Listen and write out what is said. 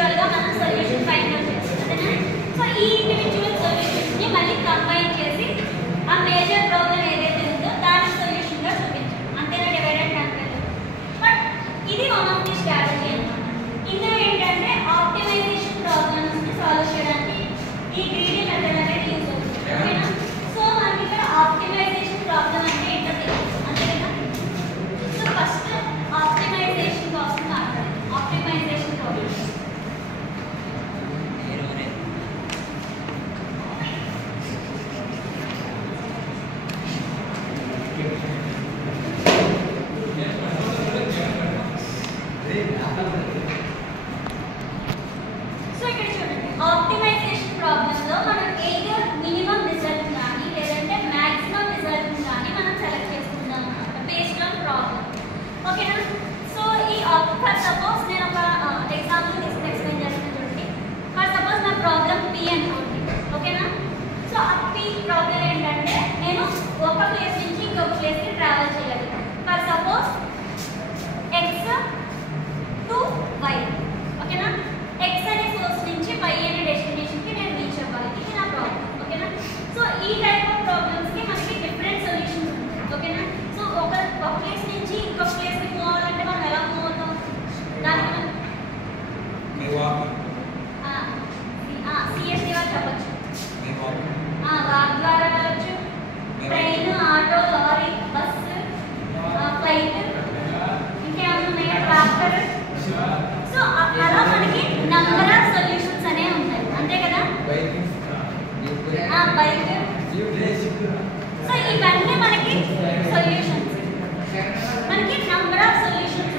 ఇండివిజువల్గా మనం solution find out చేస్తాం. సో ఈ ఇండివిజువల్ సొల్యూషన్స్ని మళ్ళీ కంబైన్ చేసి ఆ మేజర్ ప్రాబ్లం ఏదైతే ఉందో దాని సొల్యూషన్గా చూపించాం. అంతేనా డివైడ్ అండ్ కాంక్వర్. బట్ ఇది వన్ ఆఫ్ ది స్ట్రాటజీ అన్నమాట. ఇందులో ఏంటంటే ఆప్టిమైజేషన్ ప్రాబ్లమ్స్ని సాల్వ్ చేయడానికి ఈ గ్రీడీ మెథడ్ అనేది యూజ్ అవుతుంది. ఓకేనా? సో మనకి ఇక్కడ ఆప్టిమైజేషన్ ప్రాబ్లం అంటే ఏంటో తెలుసు అంతేనా? సో ఫస్ట్ ఆప్టిమైజేషన్ కోసం మాట్లాడాలి. ఆప్టిమైజేషన్ ప్రాబ్లమ్ సో ఇక్కడ చూడండి, ఆప్టిమైజేషన్ ప్రాబ్లమ్స్ లో మనం ఎయిదర్ మినిమం రిజల్ట్ కానీ లేదంటే మాక్సిమం రిజల్ట్ కానీ మనం సెలెక్ట్ చేసుకుందాం బేస్డ్ ఆన్ ప్రాబ్లమ్. ఓకేనా? సో ఈ ఫర్ సపోజ్ నేను ఒక ఎగ్జాంపుల్ తీసుకుని ఎక్స్ప్లెయిన్ చేస్తాను చూడండి. ఫర్ సపోజ్ నా ప్రాబ్లమ్ పి అనుకోండి. ఓకేనా? సో ఆ పి ప్రాబ్లం ఏంటంటే నేను ఒక ప్లేస్ నుంచి ఇంకొక ప్లేస్కి ట్రావెల్ చేయాలి. For suppose X to Y. ఓకేనా? ఎక్స్ అనే సోర్స్ నుంచి వై అనే డెస్టినేషన్కి నేను రీచ్ అవ్వాలి. ఇది నా ప్రాబ్లం. ఓకేనా? సో ఈ టైప్ ఆఫ్ ప్రాబ్లమ్స్కి మనకి డిఫరెంట్ సొల్యూషన్స్ ఉంటాయి. ఓకేనా? సో ఒక ప్లేస్ నుంచి ఇంకొక ప్లేస్కి మూవ్ అవ్వాలంటే మనం ఎలా మూవ్ అవుతాం? దానికి సిఎస్టీ వాళ్ళు చెప్పచ్చు. వాక్ ద్వారా వెళ్ళచ్చు, train, auto, lorry, bus, flight, ఇంకేమైనా ఉన్నాయి, ట్రాక్టర్. సో అలా మనకి నంబర్ ఆఫ్ సొల్యూషన్స్ అనేవి ఉంటాయి. అంతే కదా? బైక్. సో ఇవన్నీ మనకి సొల్యూషన్స్. మనకి నంబర్ ఆఫ్ సొల్యూషన్స్